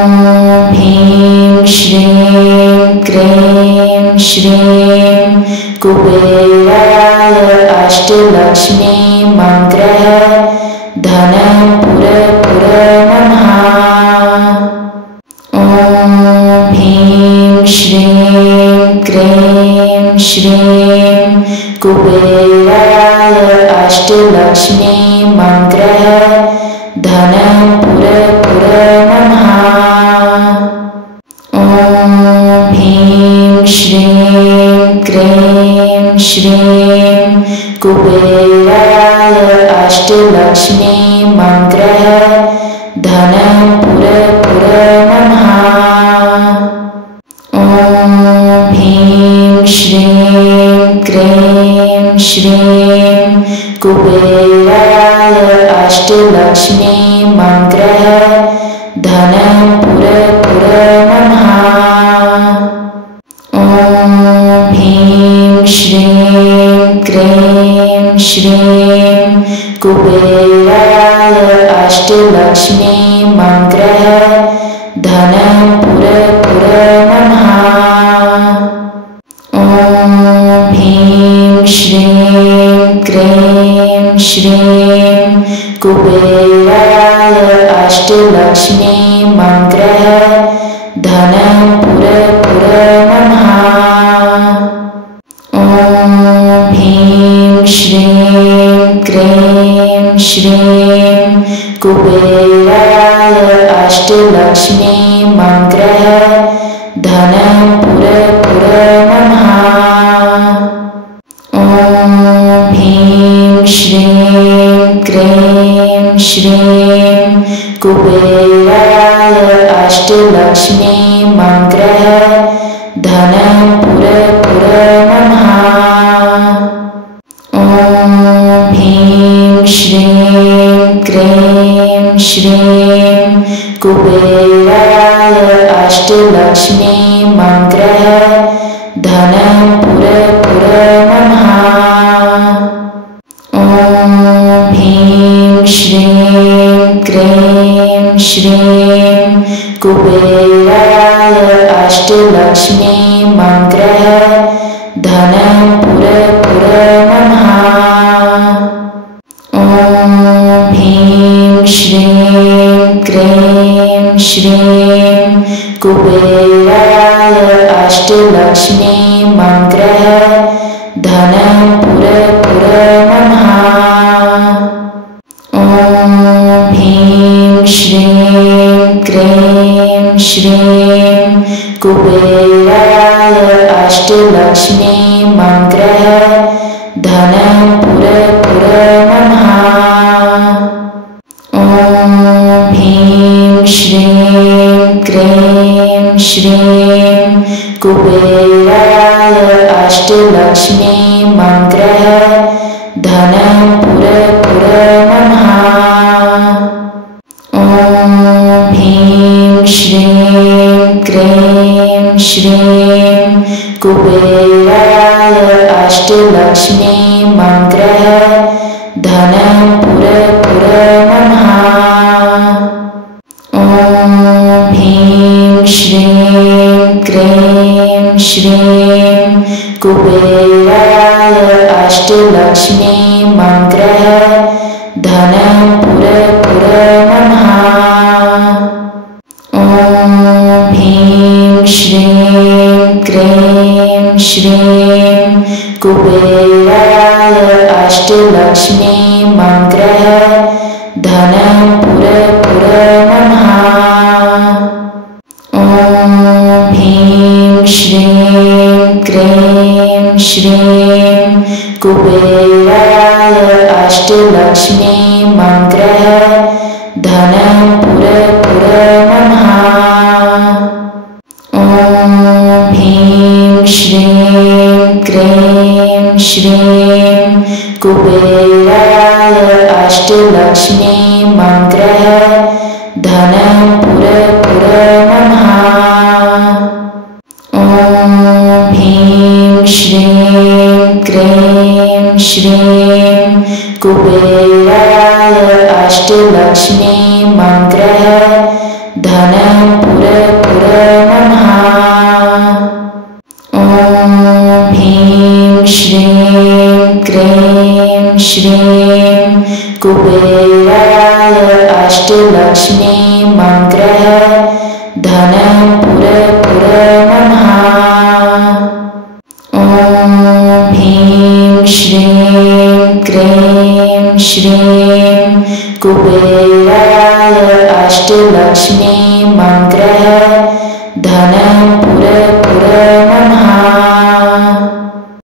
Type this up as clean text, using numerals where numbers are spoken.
ह्रीं श्रीं क्रीं श्रीं कुबेराय अष्टलक्ष्मी मंत्रः धनपुरपुर नमः। ॐ ह्रीं श्रीं क्रीं श्रीं कुबेराय अष्टलक्ष्मी मंत्रः धनपुरपुर नमः। ॐ ह्रीं श्रीं क्रीं श्रीं कुबेराय अष्टलक्ष्मी मंत्रः धनपुरपुर नमः। ॐ ह्रीं श्रीं क्रीं श्रीं कुबेराय अष्टलक्ष्मी मंत्रः धनपुरपुर नमः। ॐ ह्रीं श्रीं क्रीं श्रीं कुबेराय अष्टलक्ष्मी मंत्रः धनपुरपुर नमः। ॐ ह्रीं श्रीं क्रीं श्रीं कुबेराय अष्टलक्ष्मी मंत्रः धनपुरपुर नमः। ॐ ह्रीं श्रीं क्रीं श्रीं कुबेराय अष्टलक्ष्मी मंत्रः धनपुरपुर नमः। ॐ ह्रीं श्रीं क्रीं श्रीं कुबेराय अष्टलक्ष्मी मंत्रः धनपुरपुर नमः। ॐ ह्रीं श्रीं क्रीं श्रीं कुबेराय अष्टलक्ष्मी मंत्रः धनपुरपुर नमः। ॐ ह्रीं श्रीं क्रीं श्रीं कुबेराय अष्टलक्ष्मी मंत्रः धनपुरपुर नमः। ॐ ह्रीं श्रीं क्रीं श्रीं कुबेराय अष्टलक्ष्मी मंत्रः धनपुरपुर नमः। ॐ ह्रीं श्रीं क्रीं श्रीं कुबेराय अष्टलक्ष्मी मंत्रः धनपुरपुर नमः। ॐ ह्रीं श्रीं क्रीं श्रीं कुबेराय अष्टलक्ष्मी मंत्रः धनपुरपुर नमः। ॐ ह्रीं श्रीं क्रीं श्रीं कुबेराय अष्टलक्ष्मी मंत्रः धनपुरपुर नमः। ॐ ह्रीं श्रीं क्रीं श्रीं कुबेराय अष्टलक्ष्मी मंत्रः धनपुरपुर नमः। ॐ ह्रीं श्रीं क्रीं श्रीं कुबेराय अष्टलक्ष्मी मंत्रः धनपुरपुर नमः। ॐ ह्रीं श्रीं क्रीं श्रीं कुबेराय अष्टलक्ष्मी मंत्रः धनपुरपुर नमः। ॐ ह्रीं श्रीं क्रीं श्रीं कुबेराय अष्टलक्ष्मी मंत्रः धनपुरपुर नमः। ॐ ह्रीं श्रीं क्रीं श्रीं कुबेराय अष्टलक्ष्मी मंत्रः धनपुरपुर ह्रीं श्रीं कुबेराय अष्टलक्ष्मी मंग्रह धनपुरपुर नमः। ॐ ह्रीं श्रीं क्रीं श्रीं कुबेराय अष्टलक्ष्मी मंग्रह धनपुरपुर